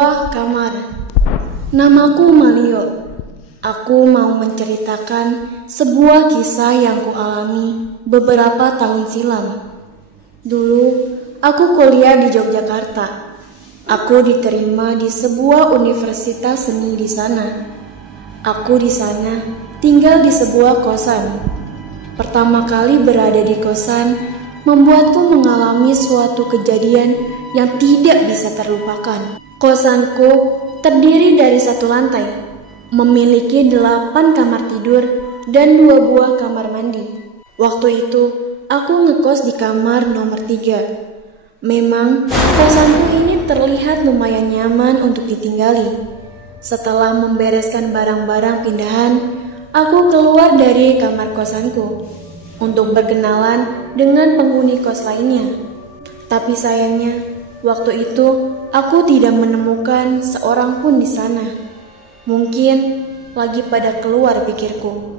Sebuah kamar. Namaku Malio. Aku mau menceritakan sebuah kisah yang kualami beberapa tahun silam. Dulu, aku kuliah di Yogyakarta. Aku diterima di sebuah universitas seni di sana. Aku di sana tinggal di sebuah kosan. Pertama kali berada di kosan membuatku mengalami suatu kejadian yang tidak bisa terlupakan. Kosanku terdiri dari satu lantai, memiliki 8 kamar tidur dan 2 buah kamar mandi. Waktu itu, aku ngekos di kamar nomor 3. Memang, kosanku ini terlihat lumayan nyaman untuk ditinggali. Setelah membereskan barang-barang pindahan, aku keluar dari kamar kosanku untuk berkenalan dengan penghuni kos lainnya. Tapi sayangnya, waktu itu aku tidak menemukan seorang pun di sana. Mungkin lagi pada keluar, pikirku.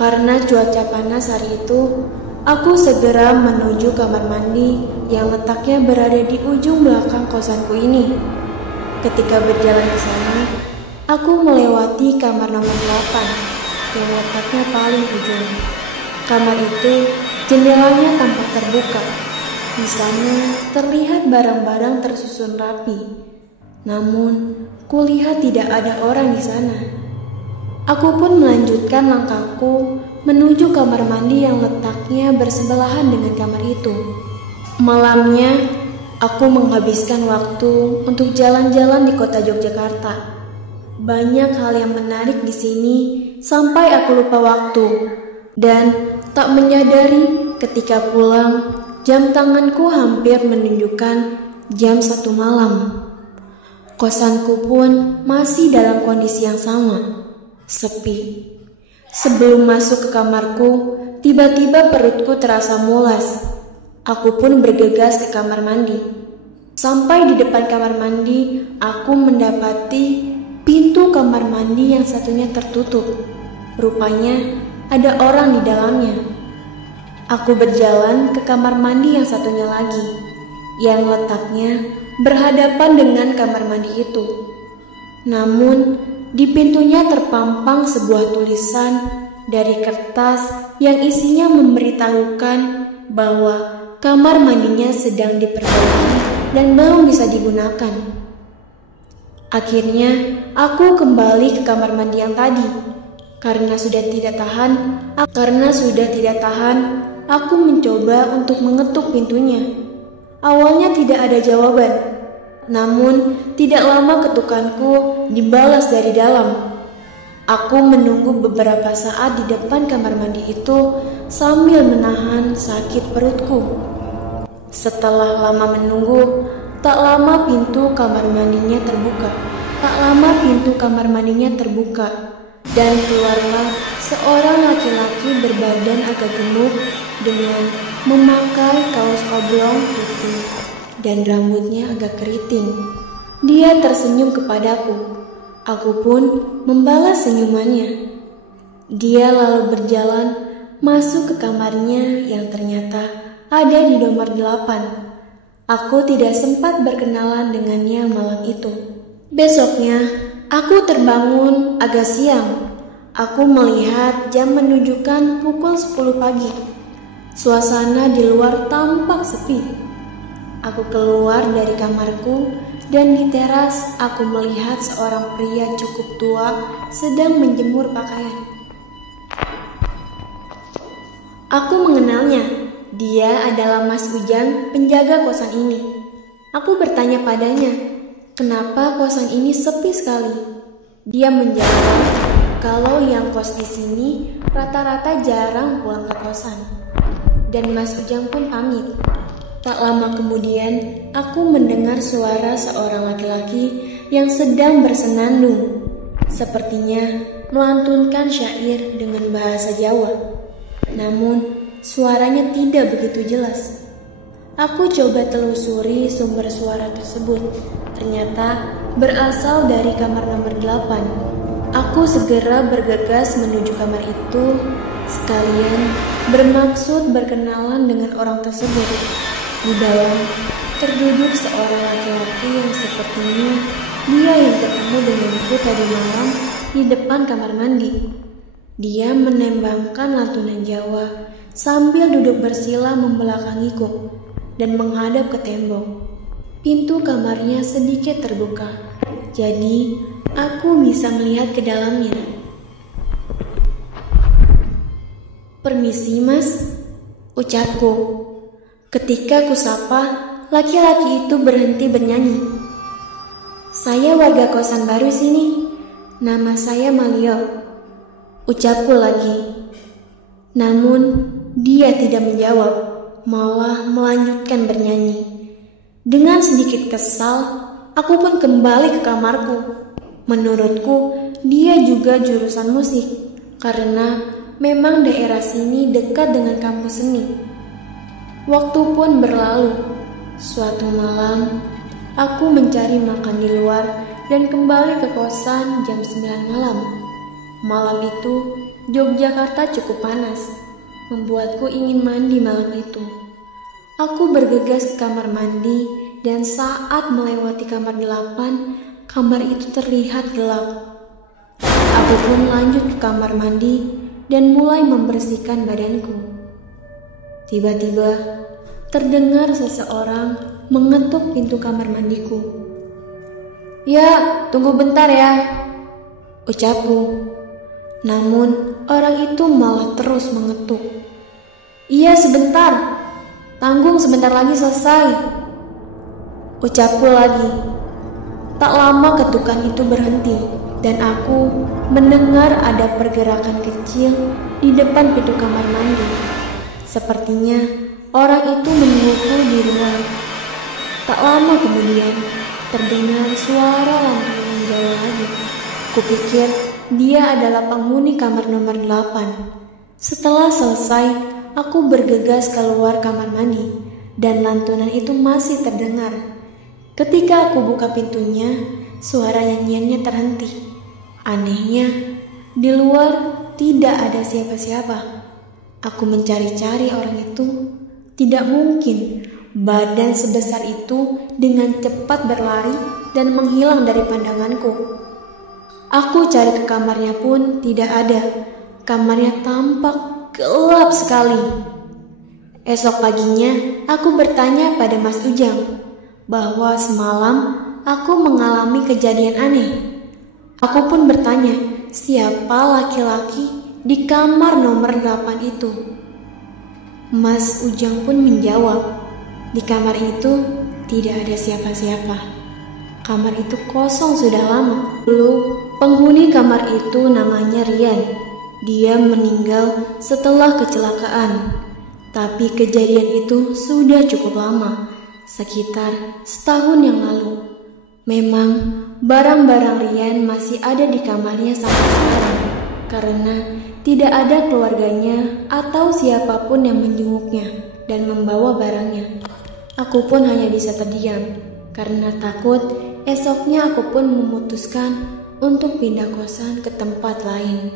Karena cuaca panas hari itu, aku segera menuju kamar mandi yang letaknya berada di ujung belakang kosanku ini. Ketika berjalan ke sana, aku melewati kamar nomor 8 yang letaknya paling ujung. Kamar itu jendelanya tampak terbuka. Di sana terlihat barang-barang tersusun rapi. Namun, kulihat tidak ada orang di sana. Aku pun melanjutkan langkahku menuju kamar mandi yang letaknya bersebelahan dengan kamar itu. Malamnya, aku menghabiskan waktu untuk jalan-jalan di kota Yogyakarta. Banyak hal yang menarik di sini sampai aku lupa waktu. Dan tak menyadari ketika pulang, jam tanganku hampir menunjukkan jam 1 malam. Kosanku pun masih dalam kondisi yang sama, sepi. Sebelum masuk ke kamarku, tiba-tiba perutku terasa mulas. Aku pun bergegas ke kamar mandi. Sampai di depan kamar mandi, aku mendapati pintu kamar mandi yang satunya tertutup. Rupanya ada orang di dalamnya. Aku berjalan ke kamar mandi yang satunya lagi, yang letaknya berhadapan dengan kamar mandi itu. Namun, di pintunya terpampang sebuah tulisan dari kertas yang isinya memberitahukan bahwa kamar mandinya sedang diperbaiki dan belum bisa digunakan. Akhirnya, aku kembali ke kamar mandi yang tadi. Karena sudah tidak tahan, aku mencoba untuk mengetuk pintunya. Awalnya tidak ada jawaban. Namun, tidak lama ketukanku dibalas dari dalam. Aku menunggu beberapa saat di depan kamar mandi itu sambil menahan sakit perutku. Setelah lama menunggu, tak lama pintu kamar mandinya terbuka. Dan keluarlah seorang laki-laki berbadan agak gemuk dengan memakai kaos oblong putih dan rambutnya agak keriting. Dia tersenyum kepadaku. Aku pun membalas senyumannya. Dia lalu berjalan masuk ke kamarnya yang ternyata ada di nomor 8. Aku tidak sempat berkenalan dengannya malam itu. Besoknya, aku terbangun agak siang. Aku melihat jam menunjukkan pukul 10 pagi. Suasana di luar tampak sepi. Aku keluar dari kamarku dan di teras aku melihat seorang pria cukup tua sedang menjemur pakaian. Aku mengenalnya. Dia adalah Mas Ujang, penjaga kosan ini. Aku bertanya padanya, kenapa kosan ini sepi sekali? Dia menjawab kalau yang kos di sini rata-rata jarang pulang ke kosan. Dan Mas Ujang pun pamit. Tak lama kemudian, aku mendengar suara seorang laki-laki yang sedang bersenandung. Sepertinya melantunkan syair dengan bahasa Jawa. Namun, suaranya tidak begitu jelas. Aku coba telusuri sumber suara tersebut. Ternyata berasal dari kamar nomor 8. Aku segera bergegas menuju kamar itu, sekalian bermaksud berkenalan dengan orang tersebut. Di dalam, terduduk seorang laki-laki yang sepertinya dia yang ketemu denganku tadi malam di depan kamar mandi. Dia menembangkan lantunan Jawa sambil duduk bersila membelakangiku dan menghadap ke tembok. Pintu kamarnya sedikit terbuka, jadi aku bisa melihat ke dalamnya. "Permisi, Mas," ucapku. Ketika kusapa, laki-laki itu berhenti bernyanyi. "Saya warga kosan baru sini. Nama saya Malio," ucapku lagi. Namun dia tidak menjawab, malah melanjutkan bernyanyi. Dengan sedikit kesal, aku pun kembali ke kamarku. Menurutku, dia juga jurusan musik, karena memang daerah sini dekat dengan kampus seni. Waktu pun berlalu. Suatu malam, aku mencari makan di luar dan kembali ke kosan jam 9 malam. Malam itu, Yogyakarta cukup panas, membuatku ingin mandi malam itu. Aku bergegas ke kamar mandi dan saat melewati kamar 8, kamar itu terlihat gelap. Aku pun lanjut ke kamar mandi dan mulai membersihkan badanku. Tiba-tiba terdengar seseorang mengetuk pintu kamar mandiku. "Ya, tunggu bentar ya," ucapku. Namun orang itu malah terus mengetuk. "Iya, sebentar. Tanggung sebentar lagi selesai," ucapku lagi. Tak lama ketukan itu berhenti dan aku mendengar ada pergerakan kecil di depan pintu kamar mandi. Sepertinya orang itu menungguku di luar. Tak lama kemudian terdengar suara lantunan Jawa lagi. Kupikir dia adalah penghuni kamar nomor 8. Setelah selesai, aku bergegas keluar kamar mandi dan lantunan itu masih terdengar. Ketika aku buka pintunya, suara nyanyiannya terhenti. Anehnya, di luar tidak ada siapa-siapa. Aku mencari-cari orang itu. Tidak mungkin badan sebesar itu dengan cepat berlari dan menghilang dari pandanganku. Aku cari ke kamarnya pun tidak ada. Kamarnya tampak gelap sekali. Esok paginya, aku bertanya pada Mas Ujang bahwa semalam aku mengalami kejadian aneh. Aku pun bertanya, siapa laki-laki di kamar nomor 8 itu? Mas Ujang pun menjawab, di kamar itu tidak ada siapa-siapa. Kamar itu kosong sudah lama. Dulu penghuni kamar itu namanya Rian. Dia meninggal setelah kecelakaan. Tapi kejadian itu sudah cukup lama, sekitar setahun yang lalu. Memang barang-barang Rian masih ada di kamarnya sampai sekarang, karena tidak ada keluarganya atau siapapun yang menjenguknya dan membawa barangnya. Aku pun hanya bisa terdiam, karena takut esoknya aku pun memutuskan untuk pindah kosan ke tempat lain.